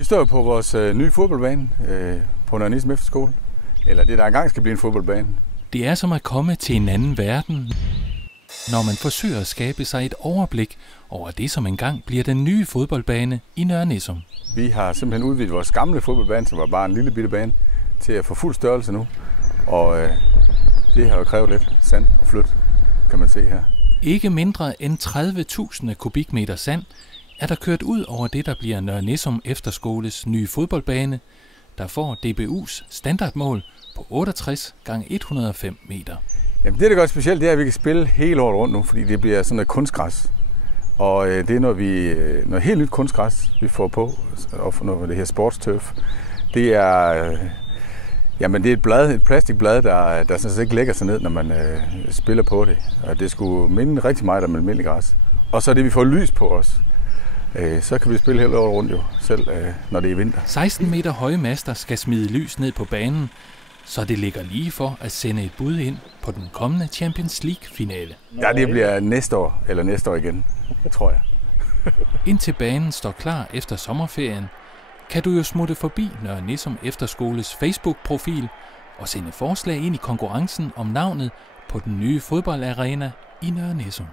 Vi står på vores nye fodboldbane på Nørre Nissum Efterskole. Eller det, der engang skal blive en fodboldbane. Det er som at komme til en anden verden, når man forsøger at skabe sig et overblik over det, som engang bliver den nye fodboldbane i Nørre Nissum. Vi har simpelthen udvidet vores gamle fodboldbane, som var bare en lille bitte bane, til at få fuld størrelse nu. Og det har jo krævet lidt sand og flyt, kan man se her. Ikke mindre end 30.000 kubikmeter sand er der kørt ud over det, der bliver Nørre Nissum Efterskoles nye fodboldbane, der får DBU's standardmål på 68 x 105 meter. Jamen, det, der gør specielt, det er, at vi kan spille hele året rundt nu, fordi det bliver sådan noget kunstgræs. Og det er noget helt nyt kunstgræs, vi får på, og for noget af det her sportsturf. Det er, det er et plastikblad, der sådan set ikke lægger sig ned, når man spiller på det. Og det skulle minde rigtig meget om almindelig græs. Og så er det, vi får lys på os. Så kan vi spille hele året rundt jo, selv når det er vinter. 16 meter høje master skal smide lys ned på banen, så det ligger lige for at sende et bud ind på den kommende Champions League-finale. Ja, det bliver næste år, eller næste år igen, tror jeg. Indtil banen står klar efter sommerferien, kan du jo smutte forbi Nørre Nissum Efterskoles Facebook-profil og sende forslag ind i konkurrencen om navnet på den nye fodboldarena i Nørre Nissum.